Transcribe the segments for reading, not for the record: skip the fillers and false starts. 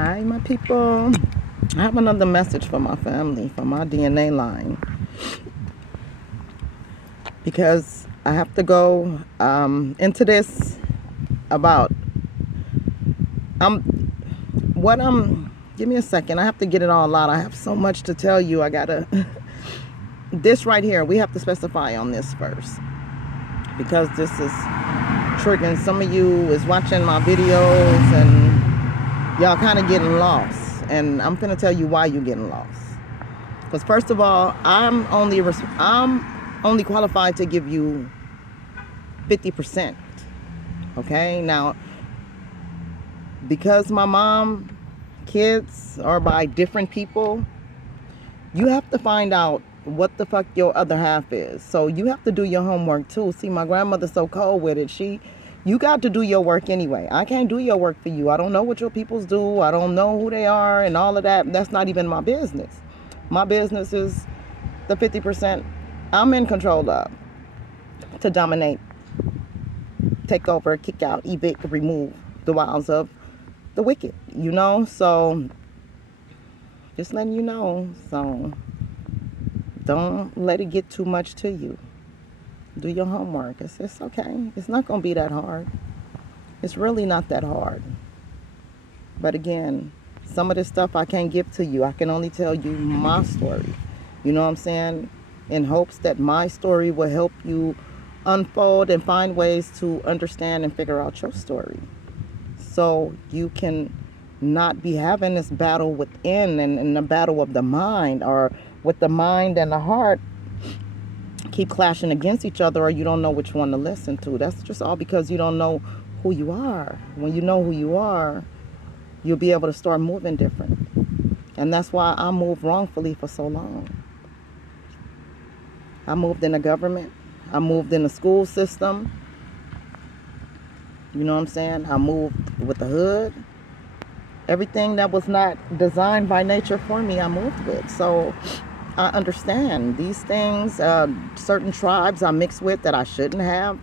Hi, my people. I have another message for my family, for my DNA line, because I have to go into this about I'm what I'm. Give me a second. I have to get it all out. I have so much to tell you. I gotta. This right here, we have to specify on this first, because this is triggering some of you is watching my videos and y'all kind of getting lost, and I'm gonna tell you why you're getting lost. Because first of all, I'm only qualified to give you 50%. Okay, now because my mom kids are by different people, you have to find out what the fuck your other half is. So you have to do your homework too. See, my grandmother's so cold with it. You got to do your work anyway. I can't do your work for you. I don't know what your peoples do. I don't know who they are and all of that. That's not even my business. My business is the 50% I'm in control of, to dominate, take over, kick out, evict, remove the wiles of the wicked, So just letting you know. So don't let it get too much to you. Do your homework. It's okay. It's not going to be that hard. It's really not that hard. But again, some of this stuff I can't give to you. I can only tell you my story. You know what I'm saying? In hopes that my story will help you unfold and find ways to understand and figure out your story. So you can not be having this battle within and the battle of the mind, or with the mind and the heart keep clashing against each other, or you don't know which one to listen to. That's just all because you don't know who you are. When you know who you are, you'll be able to start moving different. And that's why I moved wrongfully for so long. I moved in the government. I moved in the school system. You know what I'm saying? I moved with the hood. Everything that was not designed by nature for me, I moved with. So I understand these things. Certain tribes I mixed with that I shouldn't have,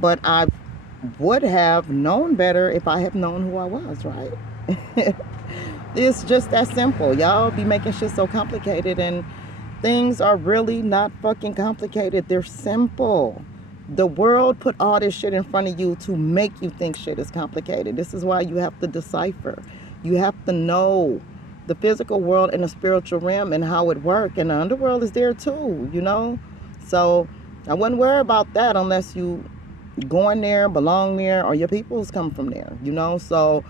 but I would have known better if I had known who I was, right? It's just that simple. Y'all be making shit so complicated, and things are really not fucking complicated. They're simple. The world put all this shit in front of you to make you think shit is complicated. This is why you have to decipher. You have to know the physical world and the spiritual realm and how it works. And the underworld is there too. So I wouldn't worry about that unless you going there, belong there, or your peoples come from there. So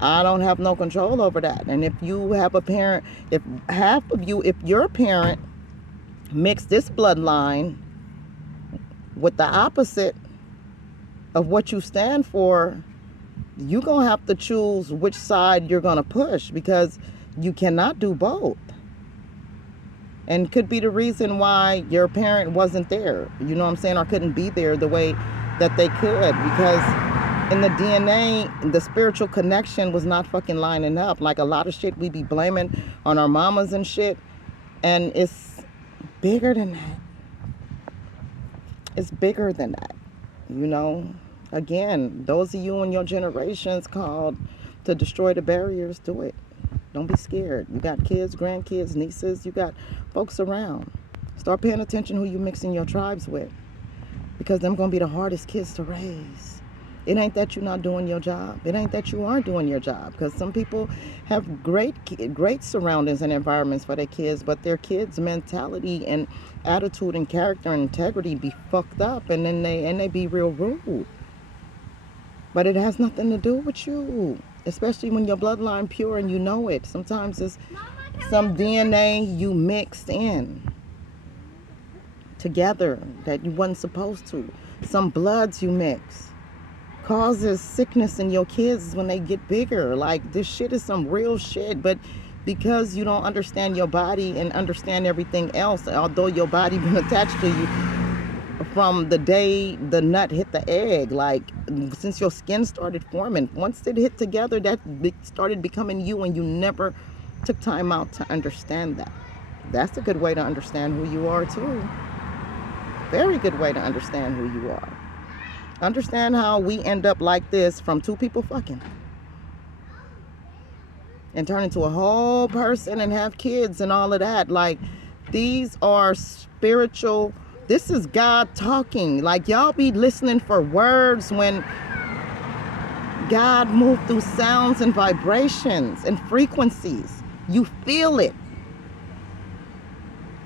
I don't have no control over that. And if you have a parent, if your parent mixed this bloodline with the opposite of what you stand for, you're going to have to choose which side you're going to push, because you cannot do both. And could be the reason why your parent wasn't there, you know what I'm saying, or couldn't be there the way that they could, because in the DNA, the spiritual connection was not fucking lining up. Like a lot of shit we be blaming on our mamas and shit, and it's bigger than that. It's bigger than that. Again, those of you in your generations called to destroy the barriers, do it. Don't be scared. You got kids, grandkids, nieces, you got folks around. Start paying attention who you mixing your tribes with, because them gonna be the hardest kids to raise. It ain't that you're not doing your job. It ain't that you aren't doing your job, because some people have great surroundings and environments for their kids, but their kids' mentality and attitude and character and integrity be fucked up, and then they be real rude. But it has nothing to do with you, especially when your bloodline pure and you know it. Sometimes it's some DNA you mixed in together that you wasn't supposed to. Some bloods you mix causes sickness in your kids when they get bigger. Like, this shit is some real shit, but because you don't understand your body and understand everything else, although your body been attached to you from the day the nut hit the egg, like since your skin started forming, once it hit together, that started becoming you, and you never took time out to understand that. That's a good way to understand who you are too. Very good way to understand who you are. Understand how we end up like this from two people fucking. and turn into a whole person and have kids and all of that. Like, these are spiritual. This is God talking. Like, y'all be listening for words when God moved through sounds and vibrations and frequencies. You feel it.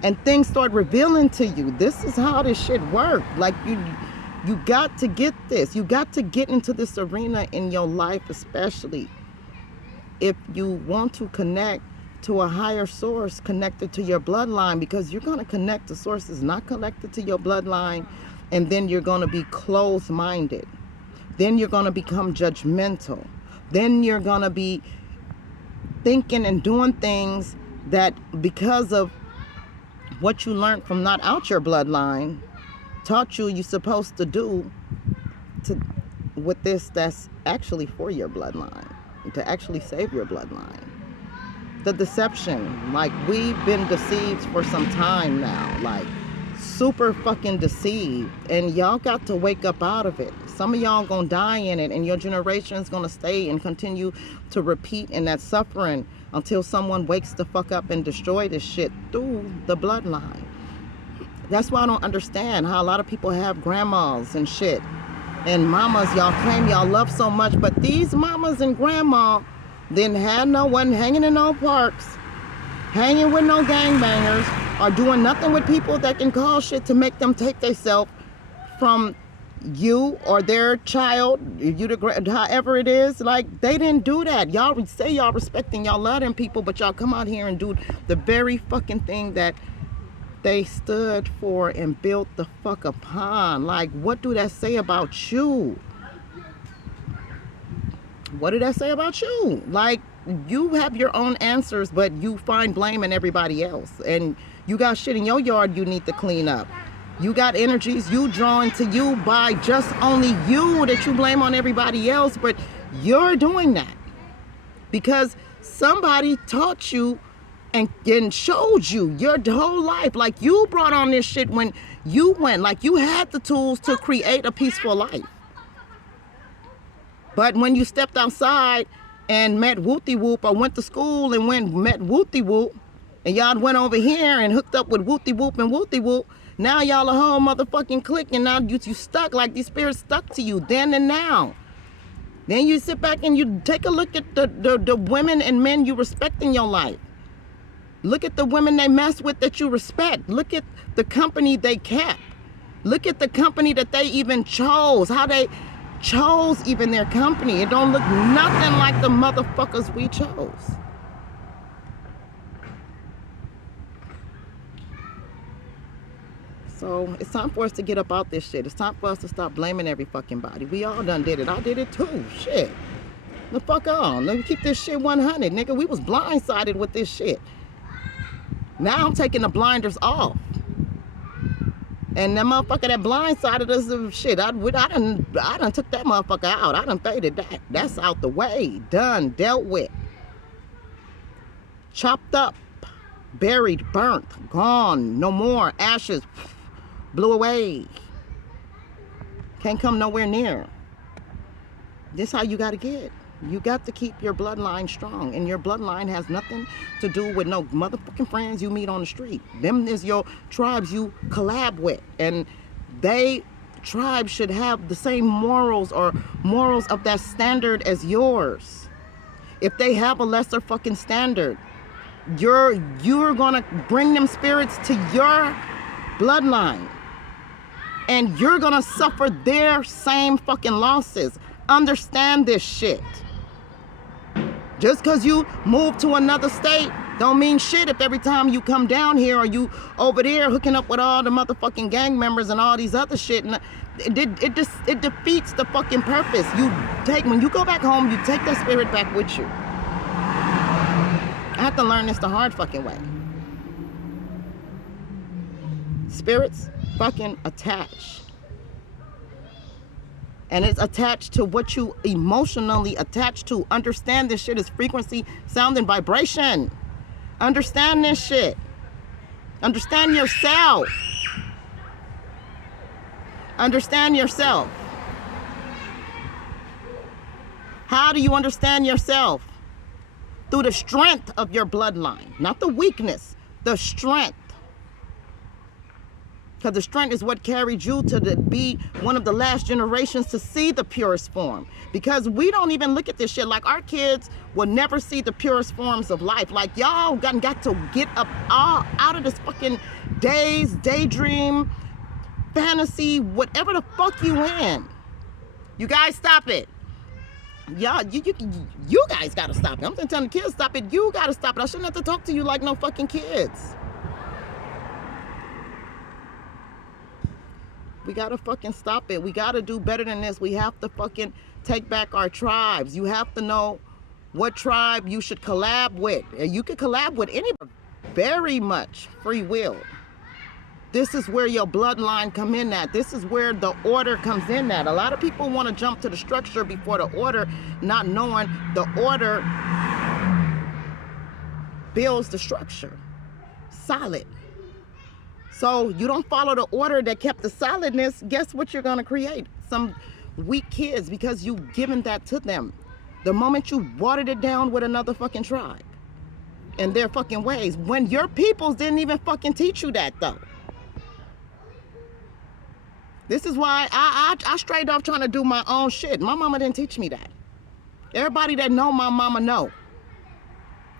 And things start revealing to you. This is how this shit works. Like, you got to get this. You got to get into this arena in your life, especially if you want to connect to a higher source connected to your bloodline, because you're going to connect to sources not connected to your bloodline, and then you're going to be closed-minded. Then you're going to become judgmental. Then you're going to be thinking and doing things that, because of what you learned from not out your bloodline, taught you you're supposed to do to with this that's actually for your bloodline, to actually save your bloodline. The deception, like, we've been deceived for some time now, like super fucking deceived, and y'all got to wake up out of it. Some of y'all gonna die in it, and your generation's gonna stay and continue to repeat in that suffering until someone wakes the fuck up and destroy this shit through the bloodline. That's why I don't understand how a lot of people have grandmas and shit and mamas y'all claim y'all love so much, but these mamas and grandma didn't have no one hanging in no parks, hanging with no gangbangers, or doing nothing with people that can cause shit to make them take themselves from you or their child, you the however it is. Like, they didn't do that. Y'all say y'all respecting, y'all love them people, but y'all come out here and do the very fucking thing that they stood for and built the fuck upon. Like, what do that say about you? What did that say about you? Like, you have your own answers, but you find blame in everybody else. And you got shit in your yard you need to clean up. You got energies you drawing to you by just only you that you blame on everybody else, but you're doing that because somebody taught you and showed you your whole life. Like, you brought on this shit when you went, like, you had the tools to create a peaceful life. But when you stepped outside and met Wooty Whoop, or went to school and met Wooty Whoop, and y'all went over here and hooked up with Wooty Whoop and Wooty Whoop, now y'all a whole motherfucking clique, and now you stuck, like these spirits stuck to you then and now. Then you sit back and you take a look at the women and men you respect in your life. Look at the women they mess with that you respect. Look at the company they kept. Look at the company that they even chose, how they chose even their company. It don't look nothing like the motherfuckers we chose. So it's time for us to get up out this shit. It's time for us to stop blaming every fucking body. We all done did it. I did it too. Shit. The fuck on. Let me keep this shit 100, nigga. We was blindsided with this shit. Now I'm taking the blinders off. And that motherfucker that blindsided us, shit, I done took that motherfucker out. I done faded that. That's out the way. Done. Dealt with. Chopped up. Buried. Burnt. Gone. No more. Ashes. Blew away. Can't come nowhere near. This is how you gotta get. You got to keep your bloodline strong, and your bloodline has nothing to do with no motherfucking friends you meet on the street. Them is your tribes you collab with, and tribes should have the same morals or morals of that standard as yours. If they have a lesser fucking standard, you're gonna bring them spirits to your bloodline, and you're gonna suffer their same fucking losses. Understand this shit. Just because you move to another state don't mean shit if every time you come down here or you over there hooking up with all the motherfucking gang members and all these other shit. And it defeats the fucking purpose. When you go back home, you take that spirit back with you. I have to learn this the hard fucking way. Spirits fucking attach. And it's attached to what you emotionally attach to. Understand this shit is frequency, sound, and vibration. Understand this shit. Understand yourself. Understand yourself. How do you understand yourself? through the strength of your bloodline, not the weakness, the strength. Because the strength is what carried you to be one of the last generations to see the purest form. Because we don't even look at this shit. Like, our kids will never see the purest forms of life. Like, y'all got to get up all out of this fucking daydream, fantasy, whatever the fuck you in. You guys stop it. Y'all, you guys gotta stop it. I'm telling the kids stop it. You gotta stop it. I shouldn't have to talk to you like no fucking kids. We gotta fucking stop it. We gotta do better than this. We have to fucking take back our tribes. You have to know what tribe you should collab with. You could collab with anybody. Very much free will. This is where your bloodline come in at. This is where the order comes in at. A lot of people want to jump to the structure before the order, not knowing the order builds the structure. Solid. So you don't follow the order that kept the solidness, guess what you're going to create? Some weak kids, because you given that to them. The moment you watered it down with another fucking tribe and their fucking ways, when your peoples didn't even fucking teach you that though. This is why I strayed off trying to do my own shit. My mama didn't teach me that. Everybody that know my mama know.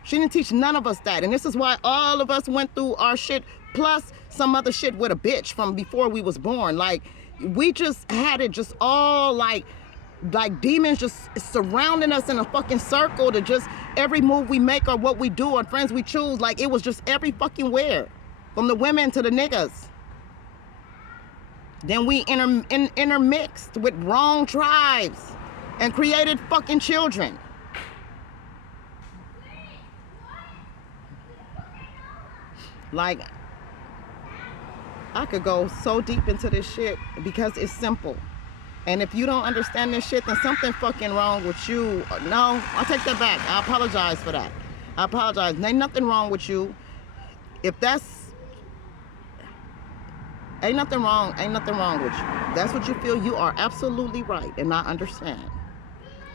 She didn't teach none of us that. And this is why all of us went through our shit, plus some other shit with a bitch from before we was born. Like, we just had it just all like demons just surrounding us in a fucking circle to just every move we make or what we do or friends we choose. Like, it was just every fucking where. From the women to the niggas. Then we intermixed with wrong tribes and created fucking children. Like, I could go so deep into this shit because it's simple. And if you don't understand this shit, then something fucking wrong with you. No, I'll take that back. I apologize for that. I apologize. Ain't nothing wrong with you. If that's ain't nothing wrong with you. That's what you feel, you are absolutely right. And I understand.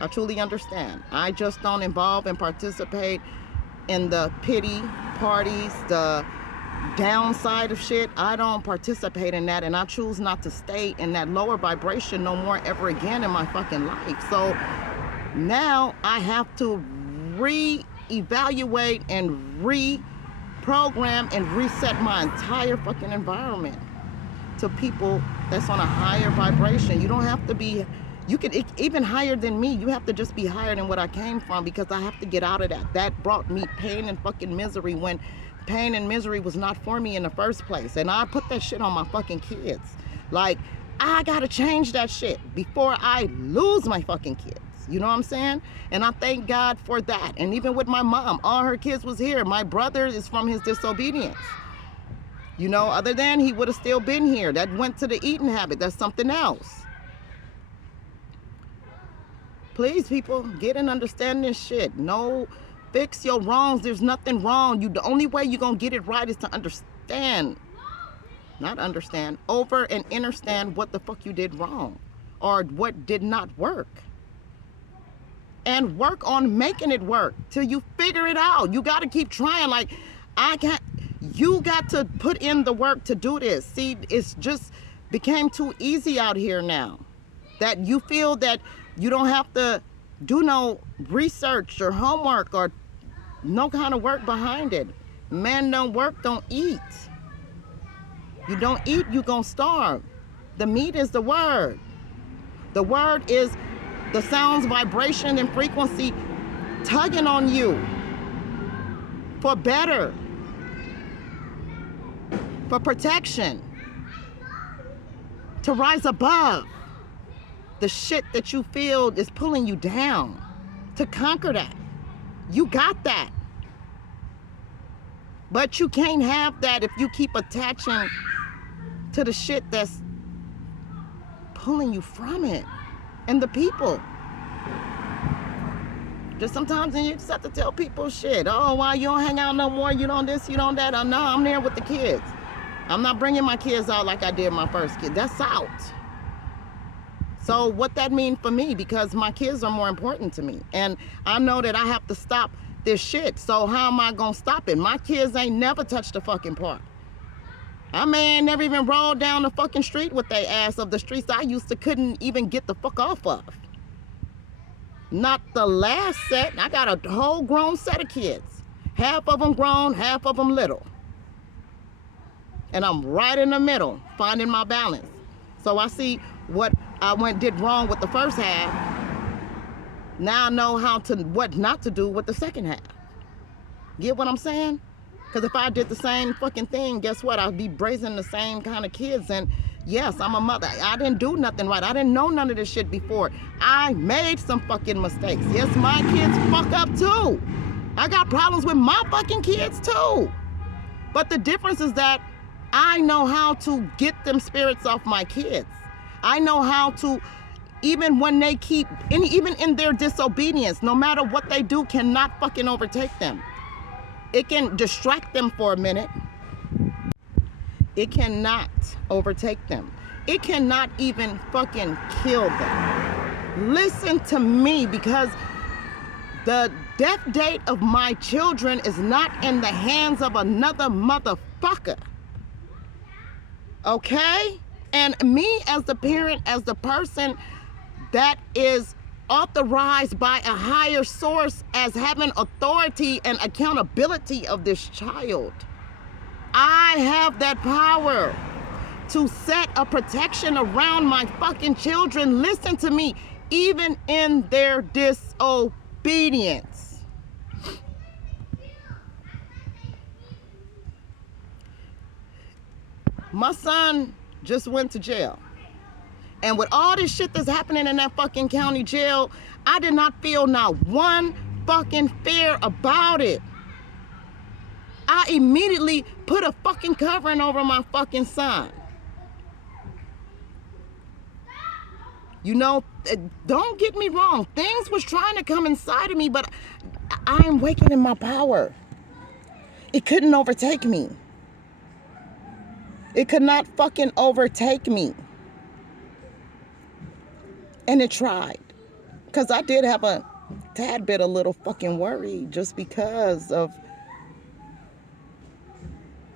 I truly understand. I just don't involve and participate in the pity parties, the downside of shit. I don't participate in that, and I choose not to stay in that lower vibration no more ever again in my fucking life. So now I have to re-evaluate and reprogram and reset my entire fucking environment to people that's on a higher vibration. You don't have to be, you could even higher than me. You have to just be higher than what I came from, because I have to get out of that. That brought me pain and fucking misery when pain and misery was not for me in the first place. And I put that shit on my fucking kids. Like, I gotta change that shit before I lose my fucking kids. You know what I'm saying? And I thank God for that. And even with my mom, all her kids was here. My brother is from his disobedience. You know, other than he would have still been here. That went to the eating habit. That's something else. Please, people, get and understand this shit. No, fix your wrongs. There's nothing wrong. The only way you're going to get it right is to understand. Not understand. Over and understand what the fuck you did wrong. Or what did not work. And work on making it work till you figure it out. You got to keep trying. Like, I can't. You got to put in the work to do this. See, it's just became too easy out here now. That you feel that you don't have to do no research or homework or no kind of work behind it. Man don't work, don't eat. You don't eat, you gonna starve. The meat is the word. The word is the sounds, vibration, and frequency tugging on you for better. For protection, to rise above the shit that you feel is pulling you down, to conquer that. You got that. But you can't have that if you keep attaching to the shit that's pulling you from it and the people. Just sometimes you just have to tell people shit. Oh, why you don't hang out no more? You don't this, you don't that. Oh, no, I'm there with the kids. I'm not bringing my kids out like I did my first kid. That's out. So what that mean for me, because my kids are more important to me. And I know that I have to stop this shit. So how am I gonna stop it? My kids ain't never touched the fucking park. I ain't never even rolled down the fucking street with their ass of the streets I used to couldn't even get the fuck off of. Not the last set. I got a whole grown set of kids. Half of them grown, half of them little. And I'm right in the middle, finding my balance. So I see what I did wrong with the first half. Now I know what not to do with the second half. Get what I'm saying? Because if I did the same fucking thing, guess what? I'd be raising the same kind of kids. And yes, I'm a mother. I didn't do nothing right. I didn't know none of this shit before. I made some fucking mistakes. Yes, my kids fuck up too. I got problems with my fucking kids too. But the difference is that I know how to get them spirits off my kids. I know how to, even when they even in their disobedience, no matter what they do, cannot fucking overtake them. It can distract them for a minute. It cannot overtake them. It cannot even fucking kill them. Listen to me, because the death date of my children is not in the hands of another motherfucker. Okay? And me as the parent, as the person that is authorized by a higher source as having authority and accountability of this child, I have that power to set a protection around my fucking children. Listen to me, even in their disobedience. My son just went to jail. And with all this shit that's happening in that fucking county jail, I did not feel not one fucking fear about it. I immediately put a fucking covering over my fucking son. You know, don't get me wrong. Things was trying to come inside of me, but I'm waking in my power. It couldn't overtake me. It could not fucking overtake me. And it tried. Because I did have a tad bit of little fucking worry just because of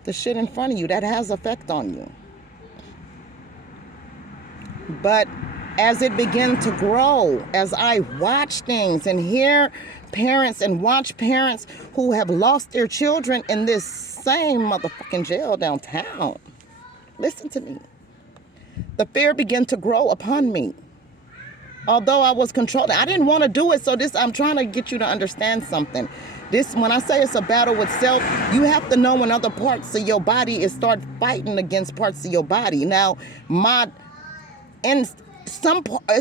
the shit in front of you. That has effect on you. But as it began to grow, as I watch things and hear parents and watch parents who have lost their children in this same motherfucking jail downtown, listen to me. The fear began to grow upon me. Although I was controlling, I didn't want to do it. So I'm trying to get you to understand something. When I say it's a battle with self, you have to know when other parts of your body start fighting against parts of your body. Now, it's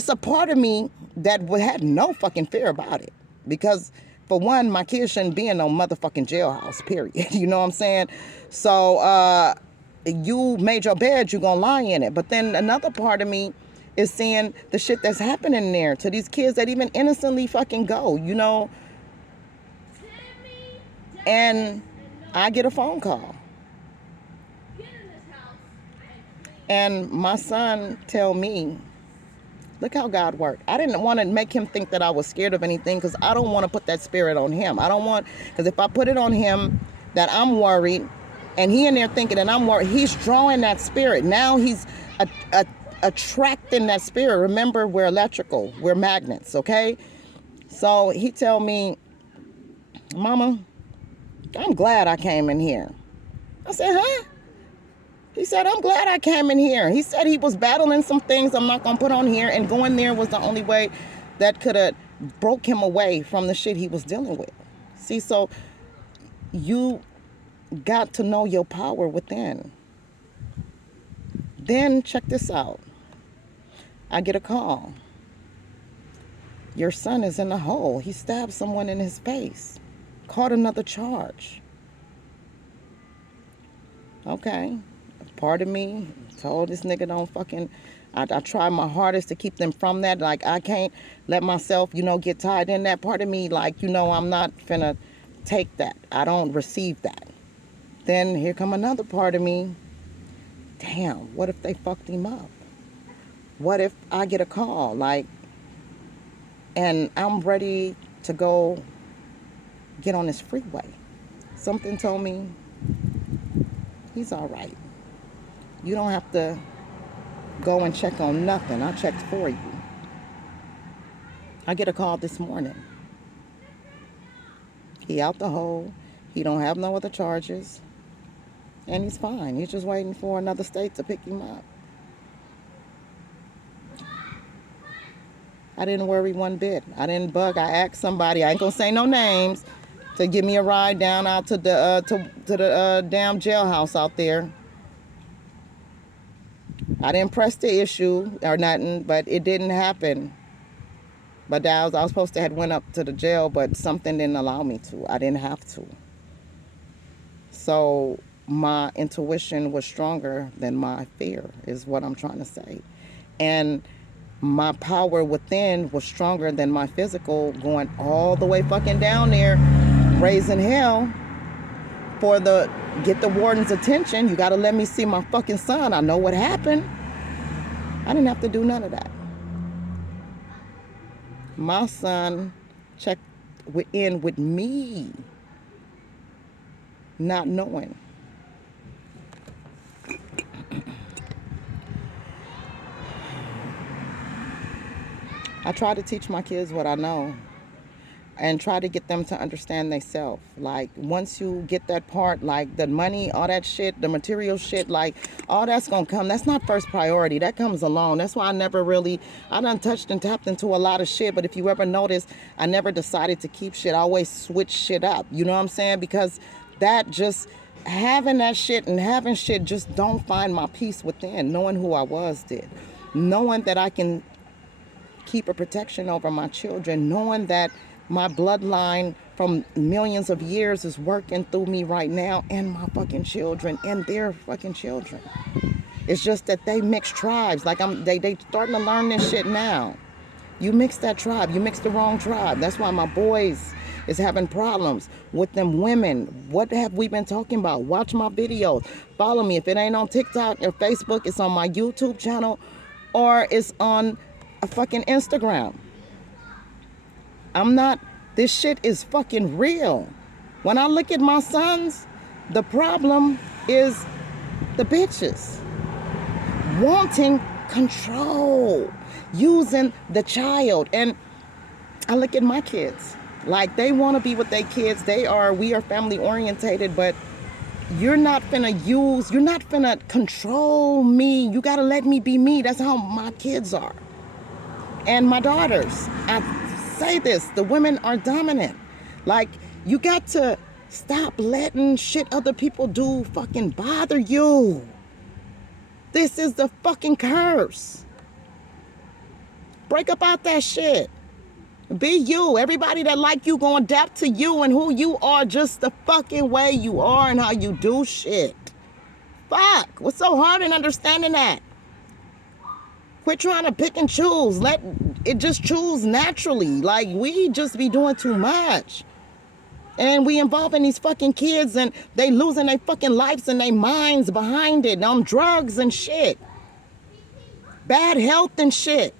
a part of me that had no fucking fear about it. Because for one, my kids shouldn't be in no motherfucking jailhouse, period. You know what I'm saying? So, you made your bed, you're gonna lie in it. But then another part of me is seeing the shit that's happening there to these kids that even innocently fucking go, you know. And I get a phone call. And my son tell me, look how God worked. I didn't want to make him think that I was scared of anything, because I don't want to put that spirit on him. Because if I put it on him that I'm worried, and he in there thinking that I'm worried, he's drawing that spirit. Now he's attracting that spirit. Remember, we're electrical, we're magnets, okay? So he tell me, Mama, I'm glad I came in here. I said, huh? He said, I'm glad I came in here. He said he was battling some things I'm not gonna put on here, and going there was the only way that could have broke him away from the shit he was dealing with. See, so you got to know your power within. Then check this out. I get a call. Your son is in the hole. He stabbed someone in his face. Caught another charge. Okay. Part of me told this nigga don't fucking... I try my hardest to keep them from that. Like, I can't let myself, get tied in that. Part of me, I'm not finna take that. I don't receive that. Then here come another part of me. Damn, what if they fucked him up? What if I get a call, and I'm ready to go get on this freeway. Something told me he's all right. You don't have to go and check on nothing. I checked for you. I get a call this morning. He out the hole. He don't have no other charges. And he's fine. He's just waiting for another state to pick him up. I didn't worry one bit. I didn't bug. I asked somebody, I ain't gonna say no names, to give me a ride down out to the damn jailhouse out there. I didn't press the issue or nothing, but it didn't happen. But I was supposed to have went up to the jail, but something didn't allow me to. I didn't have to. So my intuition was stronger than my fear, is what I'm trying to say. And my power within was stronger than my physical, going all the way fucking down there, raising hell for get the warden's attention. You gotta let me see my fucking son. I know what happened. I didn't have to do none of that. My son checked in with me, not knowing. I try to teach my kids what I know and try to get them to understand themselves. Like, once you get that part, like the money, all that shit, the material shit, like all that's gonna come. That's not first priority. That comes along. That's why I done touched and tapped into a lot of shit. But if you ever notice, I never decided to keep shit. I always switch shit up. You know what I'm saying? Because that just, having that shit and having shit just don't find my peace within. Knowing who I was did. Knowing that I can keep a protection over my children, knowing that my bloodline from millions of years is working through me right now, and my fucking children and their fucking children. It's just that they mix tribes. Like they starting to learn this shit now. You mix that tribe, you mix the wrong tribe. That's why my boys is having problems with them women. What have we been talking about? Watch my videos. Follow me. If it ain't on TikTok or Facebook, it's on my YouTube channel or it's on a fucking Instagram. This shit is fucking real. When I look at my sons, the problem is the bitches wanting control, using the child. And I look at my kids, like they want to be with their kids. We are family orientated, but you're not finna control me. You gotta let me be me. That's how my kids are. And my daughters, I say this, the women are dominant. Like, you got to stop letting shit other people do fucking bother you. This is the fucking curse. Break up out that shit. Be you. Everybody that like you gonna adapt to you and who you are, just the fucking way you are and how you do shit. Fuck. What's so hard in understanding that? Quit trying to pick and choose. Let it just choose naturally. Like, we just be doing too much. And we involving these fucking kids and they losing their fucking lives and their minds behind it. On drugs and shit. Bad health and shit.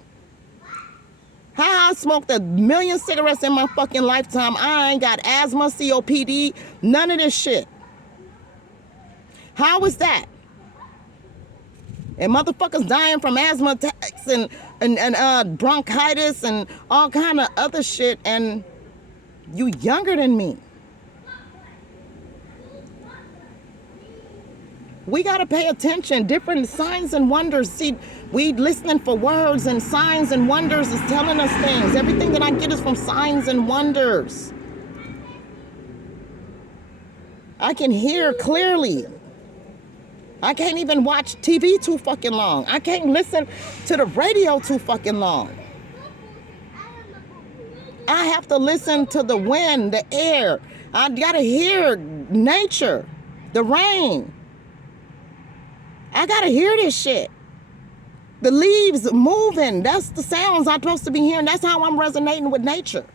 How I smoked 1 million cigarettes in my fucking lifetime. I ain't got asthma, COPD, none of this shit. How is that? And motherfuckers dying from asthma attacks and bronchitis and all kind of other shit, and you younger than me. We gotta pay attention. Different signs and wonders. See, we listening for words, and signs and wonders is telling us things. Everything that I get is from signs and wonders. I can hear clearly. I can't even watch TV too fucking long. I can't listen to the radio too fucking long. I have to listen to the wind, the air. I gotta hear nature, the rain. I gotta hear this shit. The leaves moving. That's the sounds I'm supposed to be hearing. That's how I'm resonating with nature.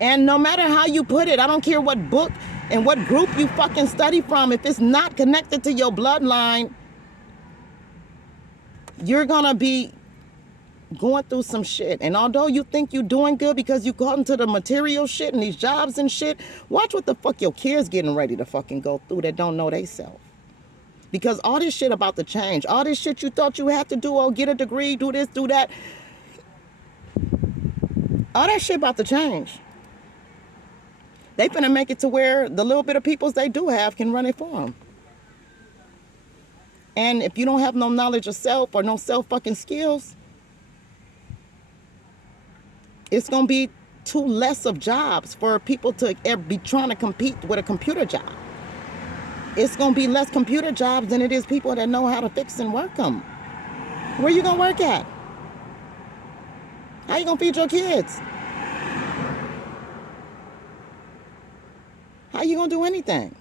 And no matter how you put it, I don't care what book and what group you fucking study from, if it's not connected to your bloodline, you're gonna be going through some shit. And although you think you're doing good because you got into the material shit and these jobs and shit, watch what the fuck your kids getting ready to fucking go through that don't know they self. Because all this shit about to change. All this shit you thought you had to do, oh, get a degree, do this, do that. All that shit about to change. They finna make it to where the little bit of peoples they do have can run it for them. And if you don't have no knowledge of self or no self fucking skills, it's gonna be too less of jobs for people to be trying to compete with a computer job. It's gonna be less computer jobs than it is people that know how to fix and work them. Where you gonna work at? How you gonna feed your kids? How you gonna do anything?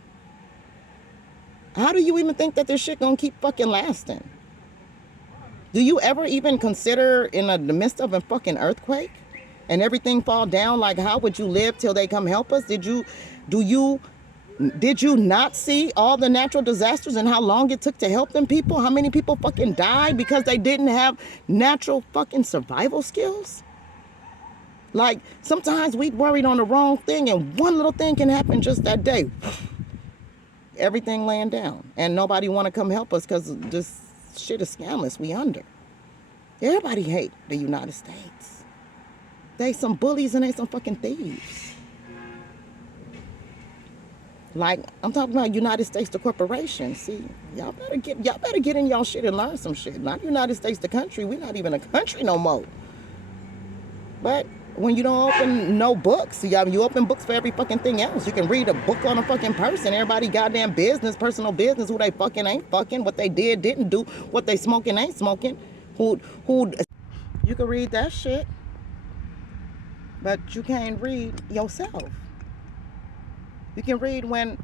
How do you even think that this shit gonna keep fucking lasting? Do you ever even consider in the midst of a fucking earthquake and everything fall down, like how would you live till they come help us? Did you not see all the natural disasters and how long it took to help them people? How many people fucking died because they didn't have natural fucking survival skills? Like, sometimes we worried on the wrong thing and one little thing can happen just that day. Everything laying down. And nobody want to come help us because this shit is scandalous. We under. Everybody hate the United States. They some bullies and they some fucking thieves. Like, I'm talking about United States, the corporation. See, y'all better get in y'all shit and learn some shit. Not United States, the country. We're not even a country no more. But when you don't open no books, you open books for every fucking thing else. You can read a book on a fucking person. Everybody goddamn business, personal business, who they fucking ain't fucking, what they did, didn't do, what they smoking, ain't smoking. Who you can read that shit, but you can't read yourself. You can read when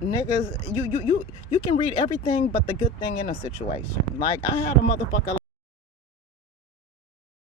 niggas, you can read everything but the good thing in a situation. Like, I had a motherfucker